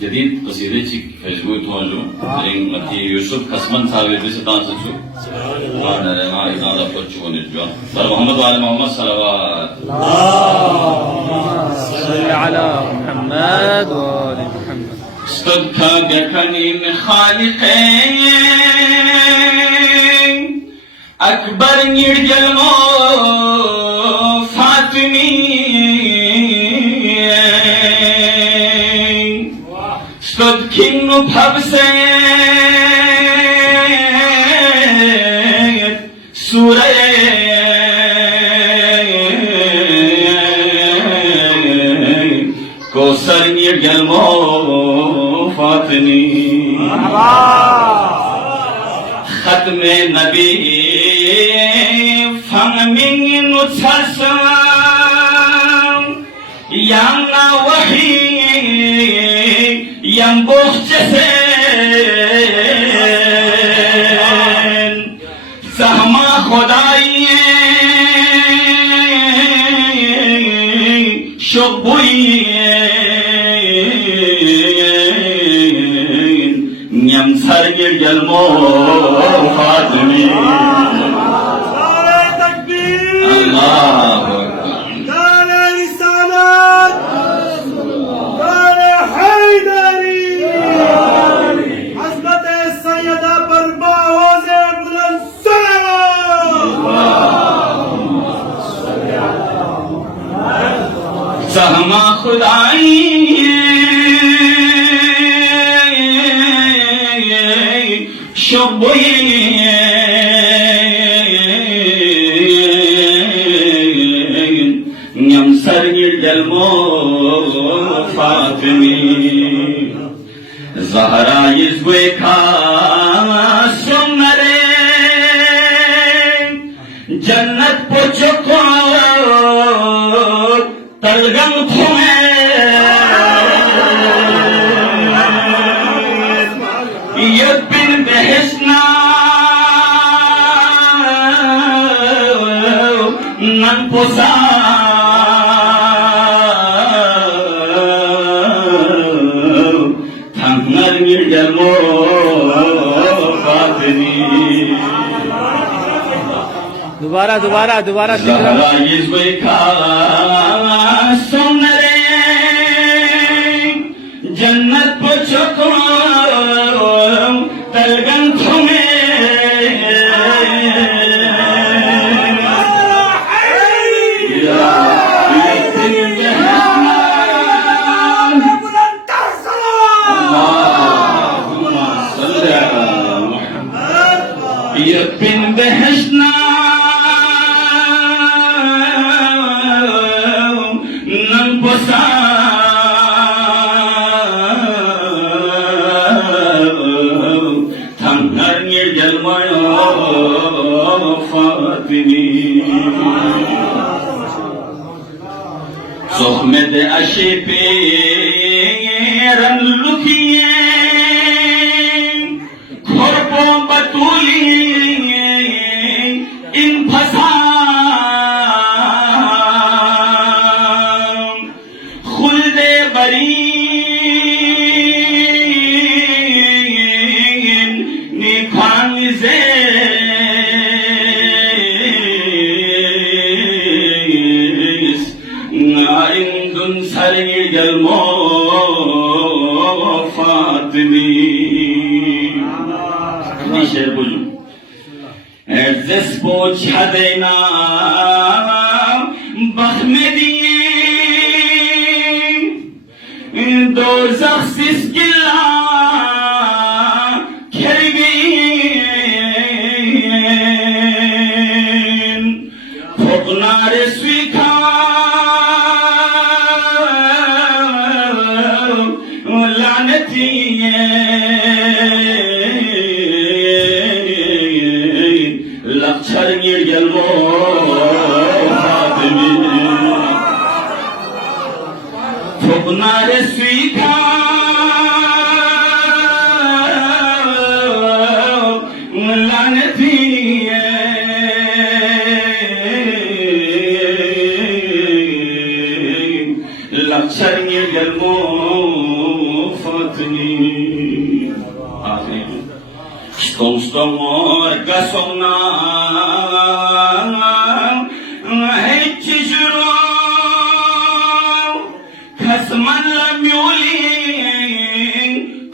जदीद कसीदे ची फेसबुक तोजो रिंग मती यूसुफ खसमन साहब से दांस छु गाना रे मा इदादा पछु ने जो पर मोहम्मद वाले मोहम्मद सल्लल्लाहु अला मुहम्मद व आले मुहम्मद استدखा देखनी में खालिक़ैन Akbar निर्जलमो Fatmi Stodkinnu pavse Sure Kosar nirgelmo Fatini Khatme Nabi Fangming nutsasam Yang na wahi yang bohçesen Zahma Khudayi Şubbuyin Nyam sargir gelmo Fatimi Allahu सहमा खुदाई शुबुई न्यम सरगिर जलमो फातिमी ज़हरा इज़्वे खा सुमरे जन्नत पुचको तलगम खुमे ये बिन बहसना नन पोसा थंगर निर्जलमो फातिमी दोबारा दोबारा दोबारा ज़हरा इज़्वे खा सुमरे जन्नत पुचको तलगन खुमे ये बिन बहसना थंगर निर्जलमो फातिमी सोहमद अशे पे रन लुकिए खोरपो बतूली इन फसा खुलदे बरी जलमो फातिमी शेर बुझू एड्रेस पोछा देना बख में दिए दो ज़ख्सिस गिला खेल गई फुकनारे स्वीखा लक्षर निर्जलमो Fatmi फुकनारे स्वीखा लानती लक्षर निर्जलमो Fatih. Stong orgasona hechijro kasman la mioli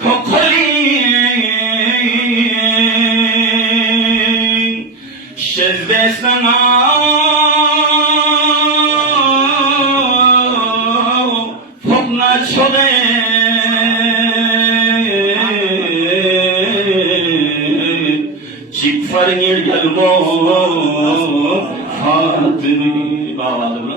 kokoli şezdesana fokna çode Farnir gelmo Fatih bağladım